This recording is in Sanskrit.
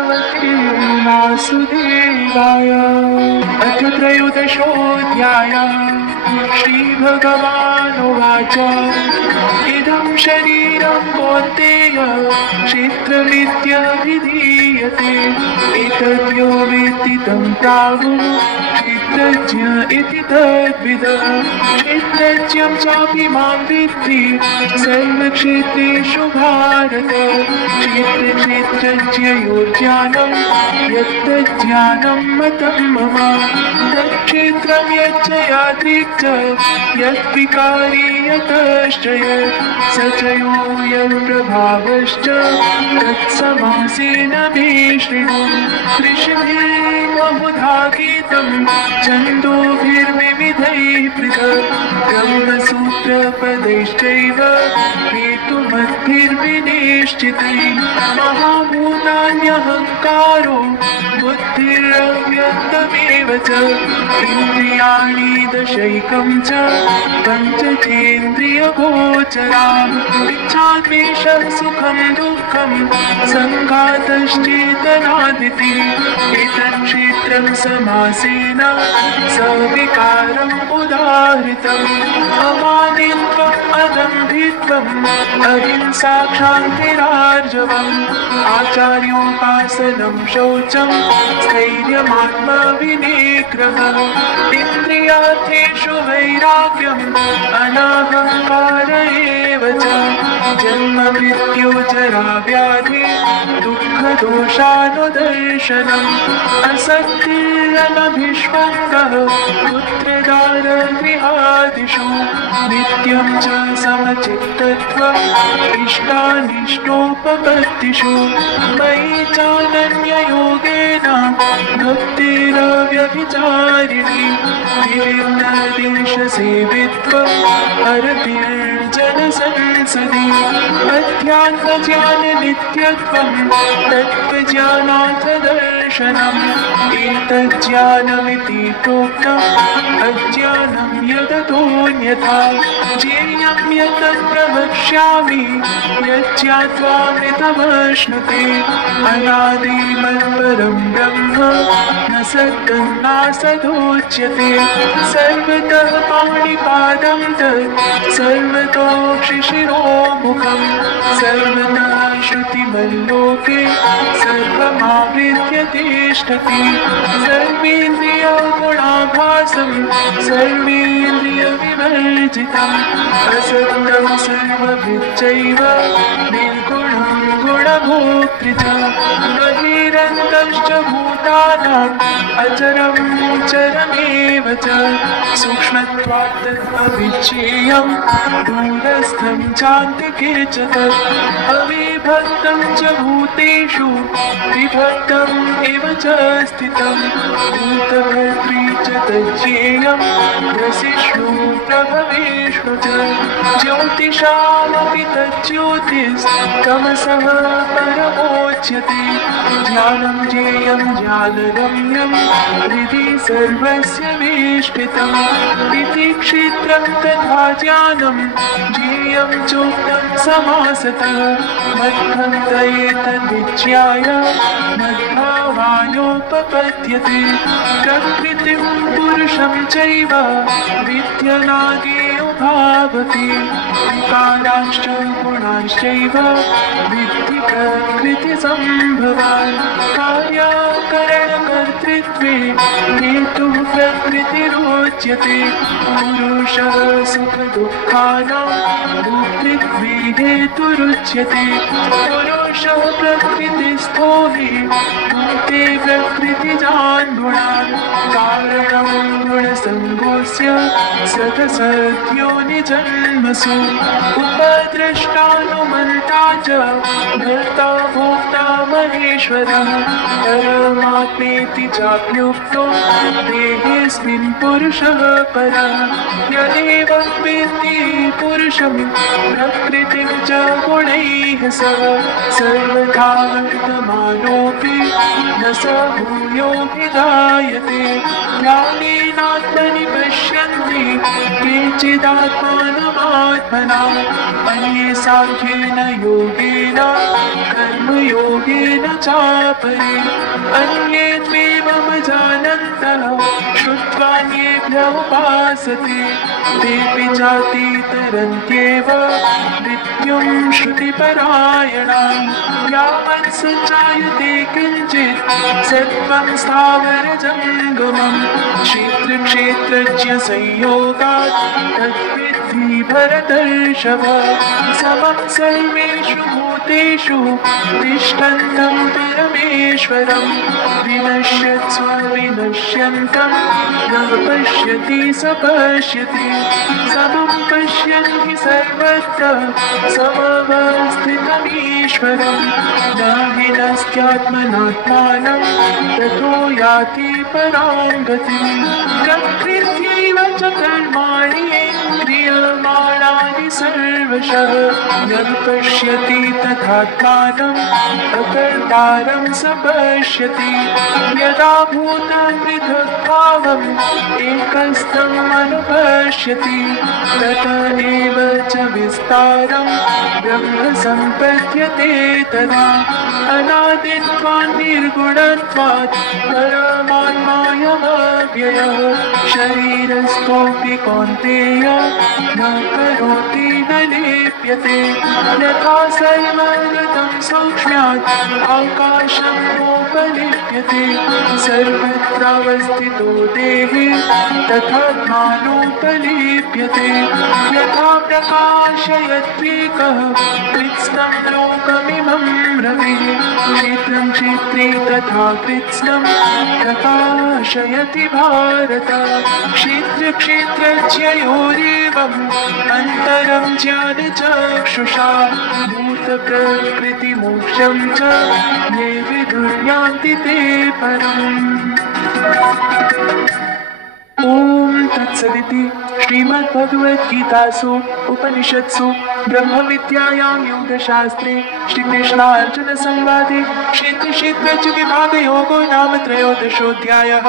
भगवते वासुदेवाय। अथ त्रयोदशोऽध्यायः। श्रीभगवानुवाच इदं शरीरं कौन्तेय क्षेत्रमित्यभिधीयते एतद्यो वेत्ति तं प्राहुः क्षेत्रज्ञ इति तद्विदः। क्षेत्रज्ञं चापि मां विद्धि सर्वक्षेत्रेषु भारत। क्षेत्रज्ञयोर्ज्ञानं यत्तज्ज्ञानं मतं मम। तत्क्षेत्रं यच्च यादृक् च यद्विकारी यतश्च यत् स च यो यत्प्रभावश्च तत्समासेन मे शृणु। ऋषिभिर्बहुधा गीतं छन्दोभिर्विविधैः पृथक् ब्रह्मसूत्रपदैश्चैव हेतुमद्भिर्विनिश्चितैः। महाभूतान्यहङ्कारो बुद्धिरव्यक्तमेव च इन्द्रियाणि दशैकं च पञ्चचेन्द्रियगोचराः। इच्छाद्वेषः सुखं दुःखं सङ्घातश्चेतनादिति एतत् क्षेत्रं समासेन सविकारम् उदाहृतम्। अमानित्वम् अदम्भित्वम् अहिंसा क्षान्तिरार्जवम् आचार्योपासनं शौचं स्थैर्यमात्मविनिग्रहः। इन्द्रियार्थेषु वैराग्यम् अनहङ्कार एव च जन्ममृत्युजराव्याधि दुःखदोषानुदर्शनम् असक्तिरनभिष्वङ्गः पुत्रदारगृहादिषु नित्यं च समचित्तत्वम् इष्टानिष्टोपपत्तिषु मयि चानन्ययोगेन भक्तिरव्यभिचारिणी विविधदेशसेवित्वम् अरतिर्जनसंसदि अध्यात्मज्ञाननित्यत्वं तत्त्वज्ञानार्थदर्शनम् एतज्ज्ञानमिति प्रोक्तम् अज्ञानं यदतोऽन्यथा ज्ञेयं यत् प्रवक्ष्यामि यज्ज्ञात्वामृतमश्नुते अनादिमत्परं ब्रह्म न सद्गन्नासदोच्यते सर्वतः पाणिपादं तत् सर्वतोक्षिशिरोमुखं सर्वतः श्रुतिमल्लोके सर्वमावृत्य तिष्ठति सर्वेन्द्रियगुणाभासं सर्वेन्द्रियविवर्जितम् असक्तं सर्वभृच्चैव निर्गुणं गुणभोक्तृ च बहिरन्तश्च भूतानाम् अचरं चरमेव च सूक्ष्मत्वात् अविच्छेयं दूरस्थं चान्तिके च तत् अविभक्तं च भूतेषु विभक्तम् एव च स्थितं भूतभर्त्री च तज्ज्ञेयं रसिष्णु प्रभवेष्णु च ज्योतिषामपि तज्ज्योतिस्तमसः परमोच्यते ज्ञानं ज्ञेयं ज्ञानगम्यं हृदि सर्वस्य वेष्टितम् इति क्षेत्रं तथा ज्ञानं ज्ञेयं चोक्तं समासतः मत्खं तयेतद्विज्ञाय मद्भावायोपपद्यते प्रकृतिं पुरुषं चैव विद्यनादि उभावपि विकारांश्च गुणांश्चैव विद्धि प्रकृतिसम्भवान् कार्यकरणकर्तृत्वे हेतुः प्रकृतिरोच्यते पुरुषः सुखदुःखानां भोक्तृत्वे हेतुरुच्यते पुरुषः प्रकृतिस्थो हि भुङ्क्ते प्रकृतिजान् गुणान् कारणं गुणसङ्गोऽस्य सतसद्योनिजन्मसु उपद्रष्टानुमन्ता च भर्ता भोक्ता महेश्वरः परमात्मेति चाप्युक्तो देहेऽस्मिन् पुरुषः परः य एवं वेत्ति पुरुषं प्रकृतिं च गुणैः सह सर्वथा वर्तमानोऽपि न स भूयोऽभिजायते ज्ञानेनात्मनि पश्यन्ति केचिदात्मानमात्मना अन्ये साङ्ख्येन योगेन कर्मयोगेन योगेन चापरे अन्ये त्वेवं जानन्तः श्रुत्वान्येभ्य उपासते तेऽपि चातितरन्त्येव मृत्युं श्रुतिपरायणाः यावत् सञ्जायते किञ्चित् सत्त्वं स्थावरजङ्गमं क्षेत्रक्षेत्रज्ञसंयोगात् तद्विद्धि भरतर्षभ समं सर्वेषु भूतेषु तिष्ठन्तं परमेश्वरं विनश्यत्स्व विनश्यन्तं न पश्यति स पश्यति समं पश्यन् हि सर्वत्र समवस्थितमीश्वरं न हि नस्त्यात्मनात्मानं ततो याति परां गतिं प्रकृत्यैव च कर्माणि क्रियमाणानि सर्वशः यत् पश्यति तथात्मानं अकर्तारं स पश्यति यदा भूतं पृथग्भावम् एकस्थम् अनुपश्यति ततः च विस्तारं ब्रह्म सम्पद्यते तदा अनादित्वात् निर्गुणत्वात् परमात्मायमव्ययः शरीरस्थोऽपि कौन्तेय न करोति न लिप्यते यथा सर्वगतं सौक्ष्म्यात् आकाशं नोपलिप्यते सर्वत्रावस्थितो देहे तथात्मानोपलिप्यते यथा प्रकाशयत्येकः कृत्स्नं लोकमिमं रविः क्षेत्रं क्षेत्रे तथा कृत्स्नं प्रकाशयति भारत क्षेत्रक्षेत्रज्ञयोरेवम् अन्तरं ज्ञानचक्षुषा भूतप्रकृतिमोक्षं च ये विदुर्यान्ति ते परम्। ॐ तत्सदिति श्रीमद्भगवद्गीतासु उपनिषत्सु ब्रह्मविद्यायां योगशास्त्रे श्रीकृष्णार्जुनसंवादे क्षेत्रक्षेत्रज्ञविभागयोगो नाम त्रयोदशोऽध्यायः।